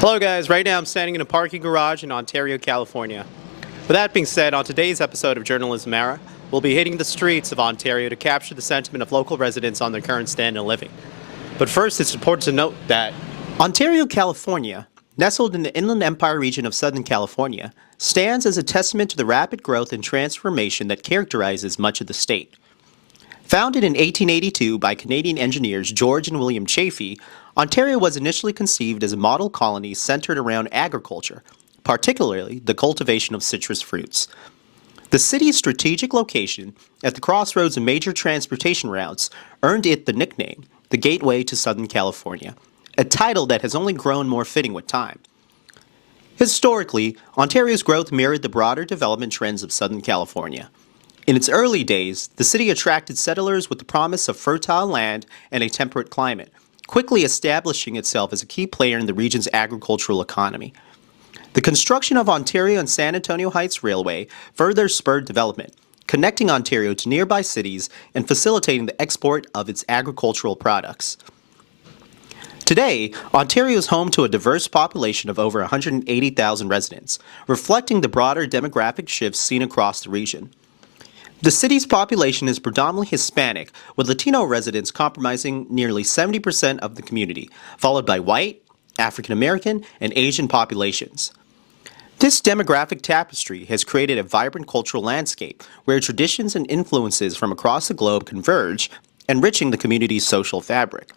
Hello guys, right now I'm standing in a parking garage in Ontario, California. With that being said, on today's episode of Journalism Era, we'll be hitting the streets of Ontario to capture the sentiment of local residents on their current standard of living. But first, it's important to note that Ontario, California, nestled in the Inland Empire region of Southern California, stands as a testament to the rapid growth and transformation that characterizes much of the state. Founded in 1882 by Canadian engineers George and William Chaffee, Ontario was initially conceived as a model colony centered around agriculture, particularly the cultivation of citrus fruits. The city's strategic location at the crossroads of major transportation routes earned it the nickname, the Gateway to Southern California, a title that has only grown more fitting with time. Historically, Ontario's growth mirrored the broader development trends of Southern California. In its early days, the city attracted settlers with the promise of fertile land and a temperate climate, quickly establishing itself as a key player in the region's agricultural economy. The construction of Ontario and San Antonio Heights Railway further spurred development, connecting Ontario to nearby cities and facilitating the export of its agricultural products. Today, Ontario is home to a diverse population of over 180,000 residents, reflecting the broader demographic shifts seen across the region. The city's population is predominantly Hispanic, with Latino residents comprising nearly 70% of the community, followed by white, African American, and Asian populations. This demographic tapestry has created a vibrant cultural landscape where traditions and influences from across the globe converge, enriching the community's social fabric.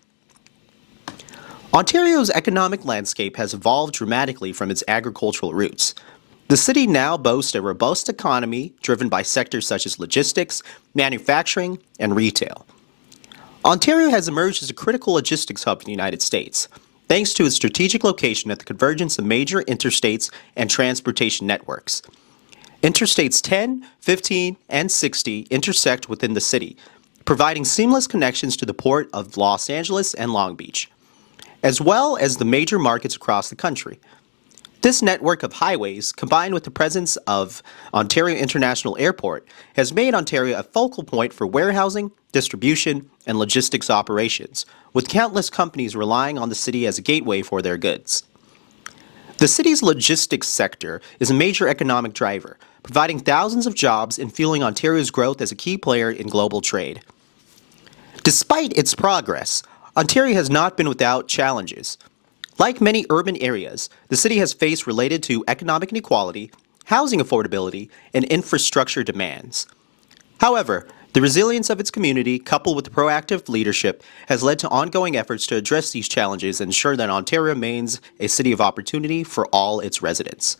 Ontario's economic landscape has evolved dramatically from its agricultural roots. The city now boasts a robust economy driven by sectors such as logistics, manufacturing, and retail. Ontario has emerged as a critical logistics hub in the United States, thanks to its strategic location at the convergence of major interstates and transportation networks. Interstates 10, 15, and 60 intersect within the city, providing seamless connections to the port of Los Angeles and Long Beach, as well as the major markets across the country. This network of highways, combined with the presence of Ontario International Airport, has made Ontario a focal point for warehousing, distribution, and logistics operations, with countless companies relying on the city as a gateway for their goods. The city's logistics sector is a major economic driver, providing thousands of jobs and fueling Ontario's growth as a key player in global trade. Despite its progress, Ontario has not been without challenges. Like many urban areas, the city has faced related to economic inequality, housing affordability, and infrastructure demands. However, the resilience of its community, coupled with proactive leadership, has led to ongoing efforts to address these challenges and ensure that Ontario remains a city of opportunity for all its residents.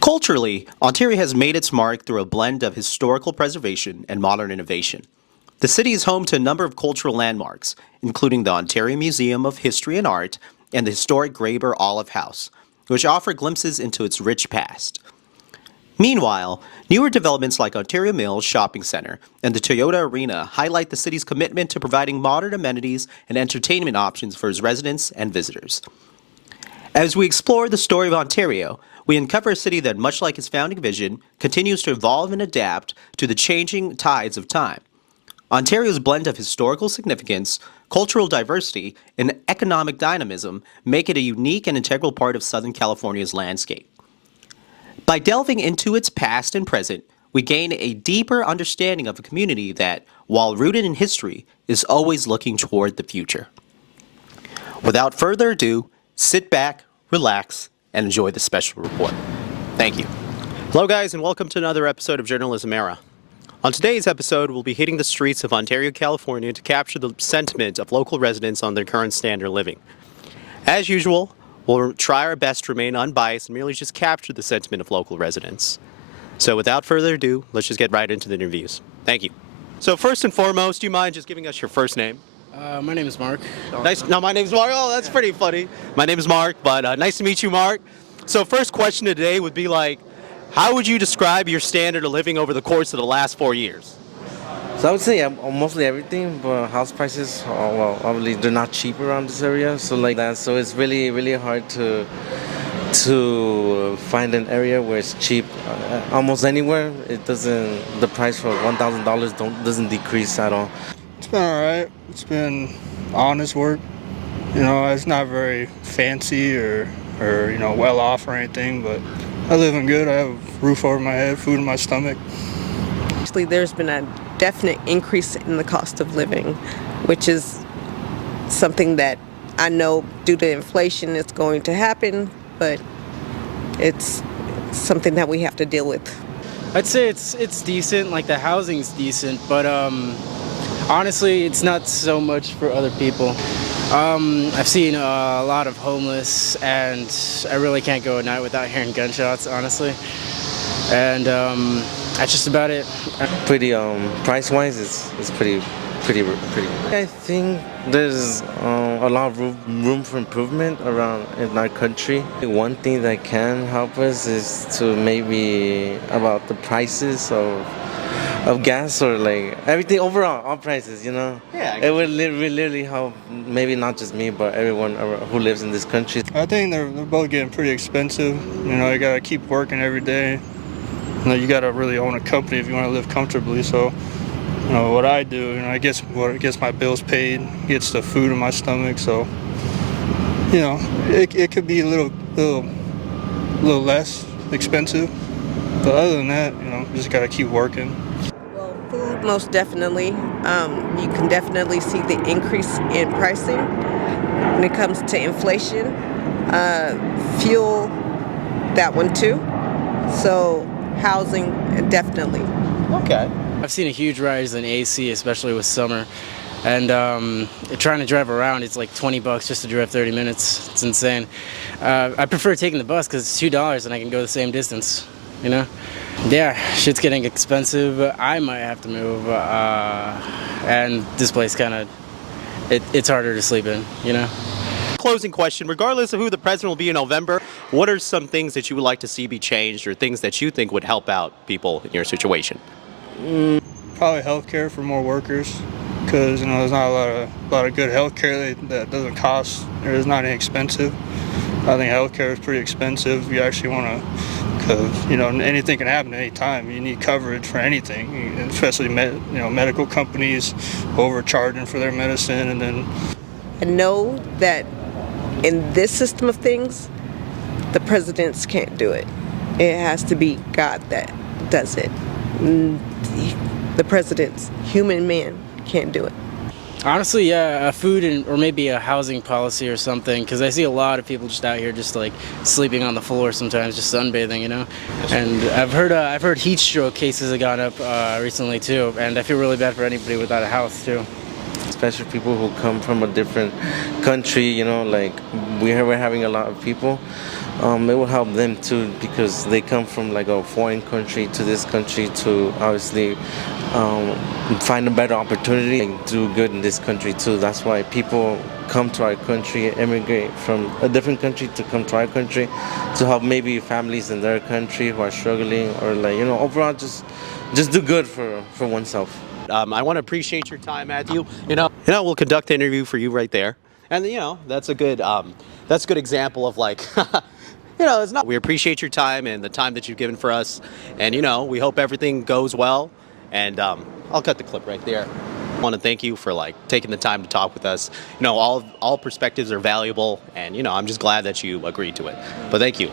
Culturally, Ontario has made its mark through a blend of historical preservation and modern innovation. The city is home to a number of cultural landmarks, including the Ontario Museum of History and Art and the historic Graber Olive House, which offer glimpses into its rich past. Meanwhile, newer developments like Ontario Mills Shopping Centre and the Toyota Arena highlight the city's commitment to providing modern amenities and entertainment options for its residents and visitors. As we explore the story of Ontario, we uncover a city that, much like its founding vision, continues to evolve and adapt to the changing tides of time. Ontario's blend of historical significance, cultural diversity, and economic dynamism make it a unique and integral part of Southern California's landscape. By delving into its past and present, we gain a deeper understanding of a community that, while rooted in history, is always looking toward the future. Without further ado, sit back, relax, and enjoy the special report. Thank you. Hello guys, and welcome to another episode of Journalism Era. On today's episode, we'll be hitting the streets of Ontario, California to capture the sentiment of local residents on their current standard of living. As usual, we'll try our best to remain unbiased and merely just capture the sentiment of local residents. So without further ado, let's just get right into the interviews. Thank you. So first and foremost, do you mind just giving us your first name? My name is Mark. Nice. No, my name is Mark. Oh, that's pretty funny. My name is Mark, but nice to meet you, Mark. So first question today would be like, how would you describe your standard of living over the course of the last 4 years? So I would say mostly everything, but house prices, obviously they're not cheap around this area, so like that. So it's really, really hard to find an area where it's cheap. Almost anywhere, it doesn't. The price for $1,000 doesn't decrease at all. It's been all right. It's been honest work. You know, it's not very fancy or well off or anything, but I live in good. I have a roof over my head, food in my stomach. Actually, there's been a definite increase in the cost of living, which is something that I know due to inflation it's going to happen, but it's something that we have to deal with. I'd say it's decent, like the housing's decent, but honestly, it's not so much for other people. I've seen a lot of homeless, and I really can't go at night without hearing gunshots, honestly. And that's just about it. Pretty price-wise, it's pretty. I think there's a lot of room for improvement around in our country. One thing that can help us is to maybe about the prices of gas or like everything overall, all prices, you know. Yeah, It would literally help maybe not just me, but everyone who lives in this country. I think they're both getting pretty expensive. You know, you gotta keep working every day. You know, you gotta really own a company if you want to live comfortably. So, you know, what I do, you know, it gets my bills paid, gets the food in my stomach. So, you know, it could be a little less expensive. But other than that, you know, just gotta keep working. Well, food, most definitely. You can definitely see the increase in pricing when it comes to inflation. Fuel, that one too. So housing, definitely. Okay. I've seen a huge rise in AC, especially with summer. And trying to drive around, it's like $20 just to drive 30 minutes. It's insane. I prefer taking the bus because it's $2 and I can go the same distance, you know? Yeah, shit's getting expensive. I might have to move. And this place it's harder to sleep in, you know? Closing question, regardless of who the president will be in November, what are some things that you would like to see be changed or things that you think would help out people in your situation? Probably healthcare for more workers, because you know there's not a lot of good healthcare that doesn't cost or is not inexpensive. I think healthcare is pretty expensive. You actually want to, because you know anything can happen at any time. You need coverage for anything, especially medical companies overcharging for their medicine, and then. I know that in this system of things, the presidents can't do it. It has to be God that does it. The presidents, human man, can't do it. Honestly, yeah, a food or maybe a housing policy or something, because I see a lot of people just out here just like sleeping on the floor sometimes, just sunbathing, you know. And I've heard heat stroke cases have gone up recently too, and I feel really bad for anybody without a house too. Especially people who come from a different country, you know, like we're having a lot of people. It will help them too because they come from like a foreign country to this country to obviously find a better opportunity and do good in this country too. That's why people come to our country, immigrate from a different country to come to our country to help maybe families in their country who are struggling or like, you know, overall just do good for oneself. I want to appreciate your time, Matthew. You know, we'll conduct an interview for you right there, and you know, that's a good example of like, you know, it's not. We appreciate your time and the time that you've given for us, and you know, we hope everything goes well. And I'll cut the clip right there. I want to thank you for like taking the time to talk with us. You know, all perspectives are valuable, and you know, I'm just glad that you agreed to it. But thank you.